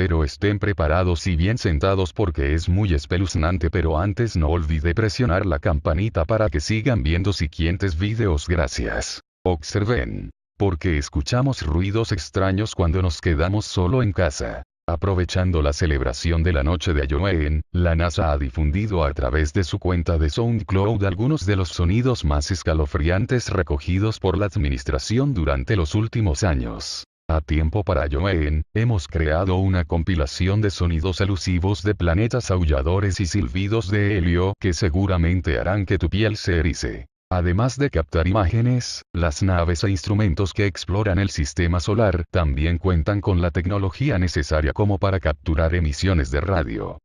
Espero estén preparados y bien sentados porque es muy espeluznante, pero antes no olvide presionar la campanita para que sigan viendo siguientes videos. Gracias. Observen. Porque escuchamos ruidos extraños cuando nos quedamos solo en casa. Aprovechando la celebración de la noche de Halloween, la NASA ha difundido a través de su cuenta de SoundCloud algunos de los sonidos más escalofriantes recogidos por la administración durante los últimos años. A tiempo para Halloween, hemos creado una compilación de sonidos elusivos de planetas aulladores y silbidos de helio que seguramente harán que tu piel se erice. Además de captar imágenes, las naves e instrumentos que exploran el sistema solar también cuentan con la tecnología necesaria como para capturar emisiones de radio.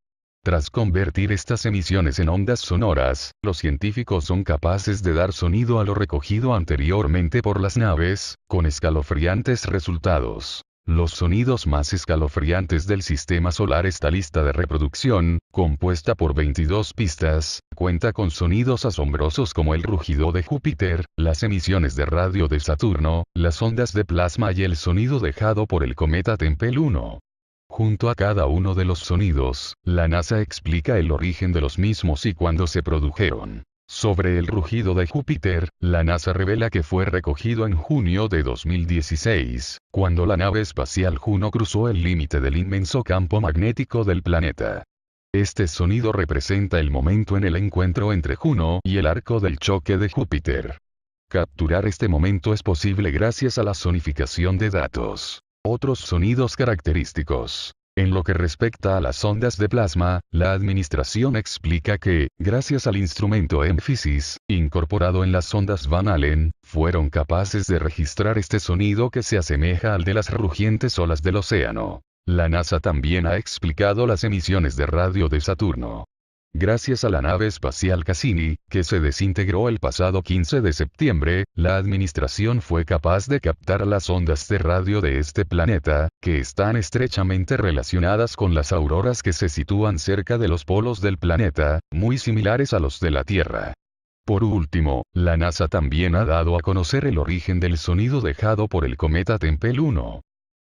Tras convertir estas emisiones en ondas sonoras, los científicos son capaces de dar sonido a lo recogido anteriormente por las naves, con escalofriantes resultados. Los sonidos más escalofriantes del sistema solar. Esta lista de reproducción, compuesta por 22 pistas, cuenta con sonidos asombrosos como el rugido de Júpiter, las emisiones de radio de Saturno, las ondas de plasma y el sonido dejado por el cometa Tempel 1. Junto a cada uno de los sonidos, la NASA explica el origen de los mismos y cuándo se produjeron. Sobre el rugido de Júpiter, la NASA revela que fue recogido en junio de 2016, cuando la nave espacial Juno cruzó el límite del inmenso campo magnético del planeta. Este sonido representa el momento en el encuentro entre Juno y el arco del choque de Júpiter. Capturar este momento es posible gracias a la sonificación de datos. Otros sonidos característicos. En lo que respecta a las ondas de plasma, la administración explica que, gracias al instrumento EMPHISIS, incorporado en las ondas Van Allen, fueron capaces de registrar este sonido que se asemeja al de las rugientes olas del océano. La NASA también ha explicado las emisiones de radio de Saturno. Gracias a la nave espacial Cassini, que se desintegró el pasado 15 de septiembre, la administración fue capaz de captar las ondas de radio de este planeta, que están estrechamente relacionadas con las auroras que se sitúan cerca de los polos del planeta, muy similares a los de la Tierra. Por último, la NASA también ha dado a conocer el origen del sonido dejado por el cometa Tempel 1.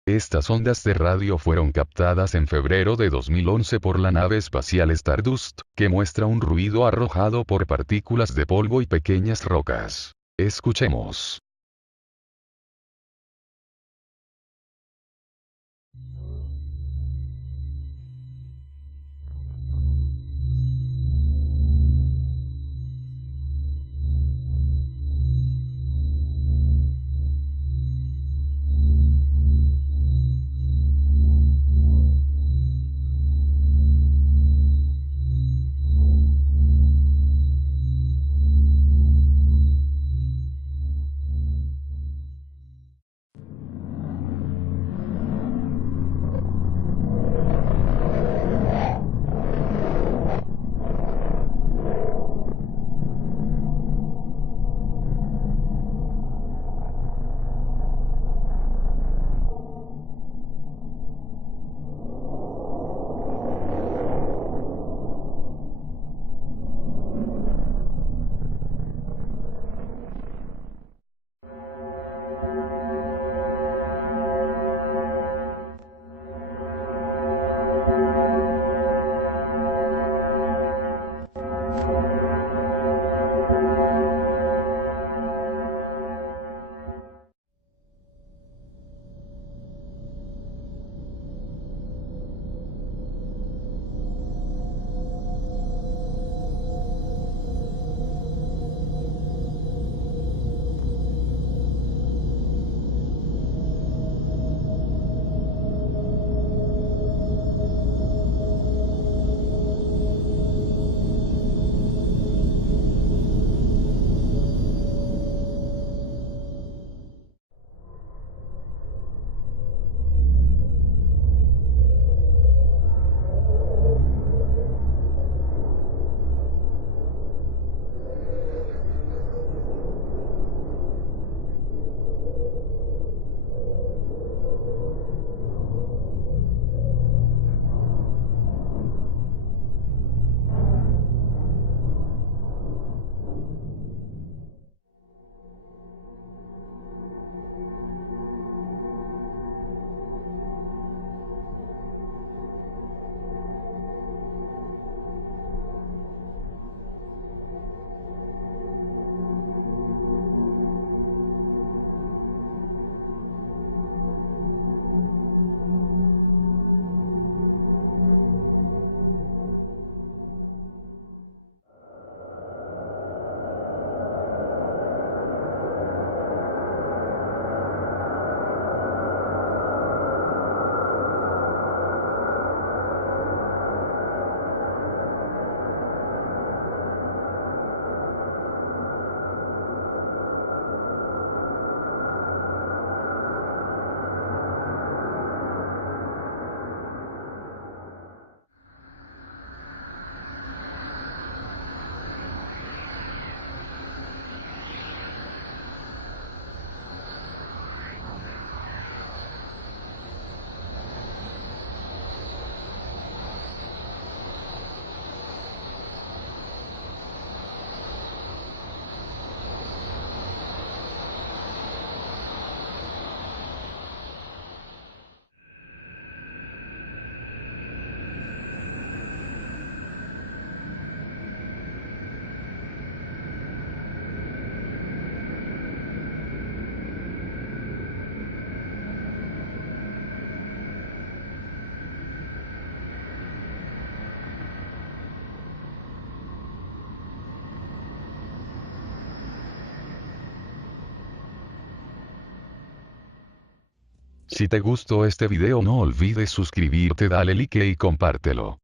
Estas ondas de radio fueron captadas en febrero de 2011 por la nave espacial Stardust, que muestra un ruido arrojado por partículas de polvo y pequeñas rocas. Escuchemos. Si te gustó este video no olvides suscribirte, dale like y compártelo.